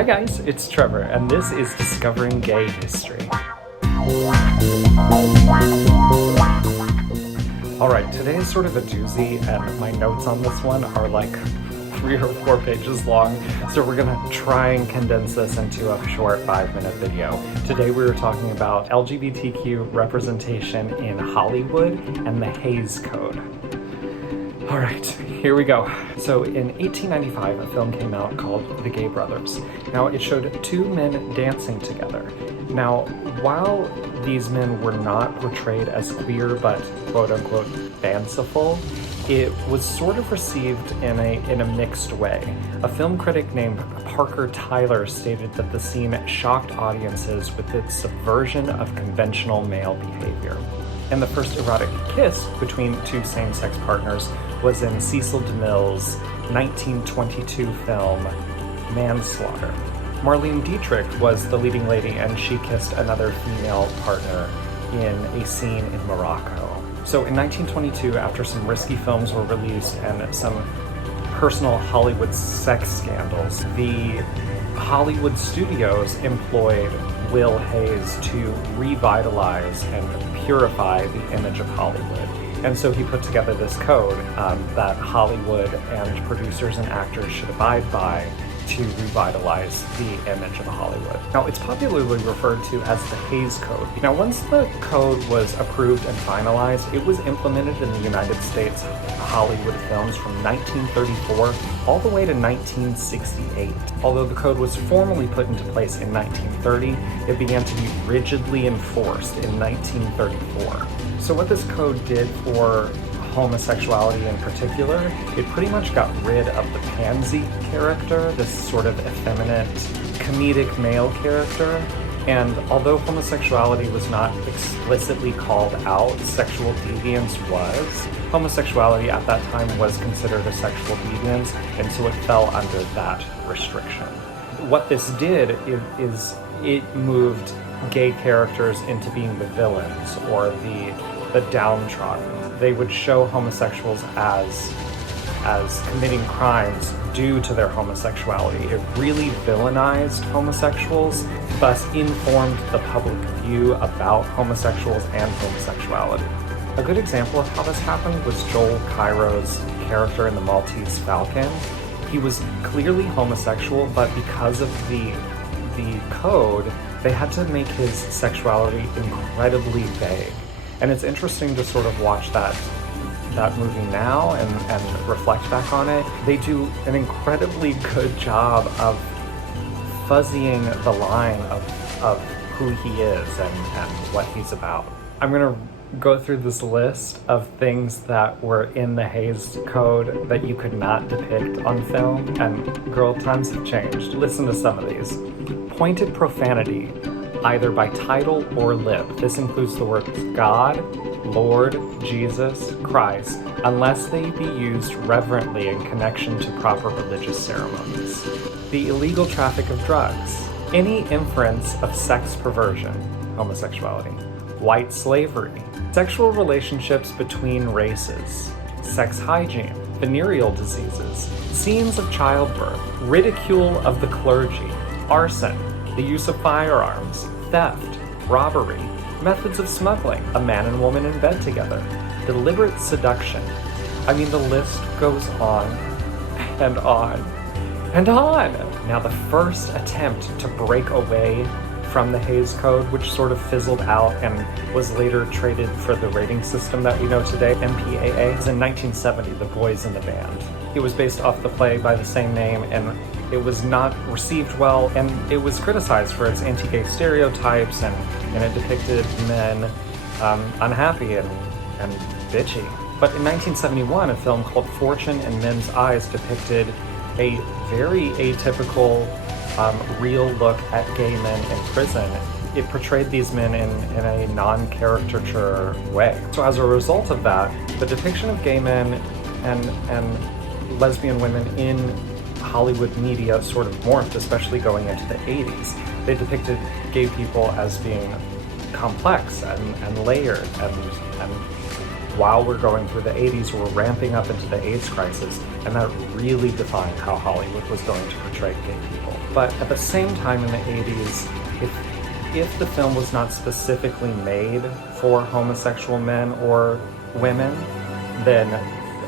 Hi guys, it's Trevor, and this is Discovering Gay History. Alright, today is sort of a doozy, and my notes on this one are like 3 or 4 pages long, so we're gonna try and condense this into a short 5-minute video. Today we were talking about LGBTQ representation in Hollywood and the Haze Code. Alright, here we go. So in 1895, a film came out called The Gay Brothers. Now, it showed 2 men dancing together. Now, while these men were not portrayed as queer but quote-unquote fanciful, it was sort of received in a mixed way. A film critic named Parker Tyler stated that the scene shocked audiences with its subversion of conventional male behavior. And the first erotic kiss between 2 same-sex partners was in Cecil DeMille's 1922 film, Manslaughter. Marlene Dietrich was the leading lady, and she kissed another female partner in a scene in Morocco. So in 1922, after some risky films were released and some personal Hollywood sex scandals, the Hollywood studios employed Will Haze to revitalize and purify the image of Hollywood. And so he put together this code that Hollywood and producers and actors should abide by to revitalize the image of Hollywood. Now, it's popularly referred to as the Haze Code. Now, once the code was approved and finalized, it was implemented in the United States Hollywood films from 1934 all the way to 1968. Although the code was formally put into place in 1930, it began to be rigidly enforced in 1934. So what this code did for homosexuality in particular, it pretty much got rid of the pansy character, this sort of effeminate, comedic male character. And although homosexuality was not explicitly called out, sexual deviance was. Homosexuality at that time was considered a sexual deviance, and so it fell under that restriction. What this did is it moved gay characters into being the villains or the downtrodden. They would show homosexuals as committing crimes due to their homosexuality. It really villainized homosexuals, thus informed the public view about homosexuals and homosexuality. A good example of how this happened was Joel Cairo's character in The Maltese Falcon. He was clearly homosexual, but because of the code, they had to make his sexuality incredibly vague. And it's interesting to sort of watch that movie now and reflect back on it. They do an incredibly good job of fuzzying the line of who he is and what he's about. I'm gonna go through this list of things that were in the Haze Code that you could not depict on film, and girl, times have changed. Listen to some of these. Pointed profanity, either by title or lip. This includes the words God, Lord, Jesus, Christ, unless they be used reverently in connection to proper religious ceremonies. The illegal traffic of drugs. Any inference of sex perversion, homosexuality. White slavery. Sexual relationships between races. Sex hygiene. Venereal diseases. Scenes of childbirth. Ridicule of the clergy. Arson. The use of firearms, theft, robbery, methods of smuggling, a man and woman in bed together, deliberate seduction. I mean, the list goes on and on and on. Now, the first attempt to break away from the Haze Code, which sort of fizzled out and was later traded for the rating system that we know today, MPAA, was in 1970, The Boys in the Band. It was based off the play by the same name, and it was not received well, and it was criticized for its anti-gay stereotypes, and it depicted men unhappy and bitchy. But in 1971, a film called Fortune in Men's Eyes depicted a very atypical real look at gay men in prison. It portrayed these men in a non-caricature way. So as a result of that, the depiction of gay men and lesbian women in Hollywood media sort of morphed, especially going into the 80s. They depicted gay people as being complex and layered and while we're going through the 80s, we're ramping up into the AIDS crisis, and that really defined how Hollywood was going to portray gay people. But at the same time in the 80s, if the film was not specifically made for homosexual men or women, then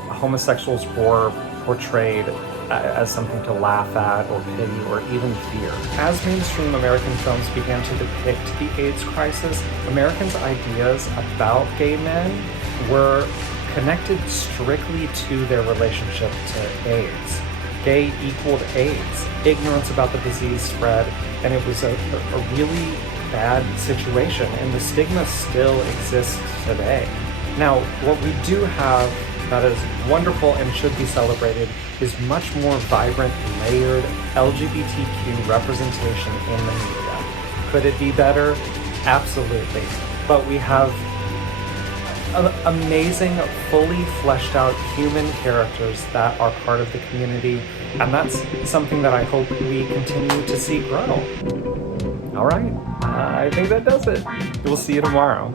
homosexuals were portrayed as something to laugh at or pity or even fear. As mainstream American films began to depict the AIDS crisis, Americans' ideas about gay men were connected strictly to their relationship to AIDS. Gay equaled AIDS. Ignorance about the disease spread, and it was a really bad situation, and the stigma still exists today. Now, what we do have that is wonderful and should be celebrated is much more vibrant, layered LGBTQ representation in the media. Could it be better? Absolutely. But we have amazing, fully fleshed out human characters that are part of the community, and that's something that I hope we continue to see grow. All right, I think that does it. We'll see you tomorrow.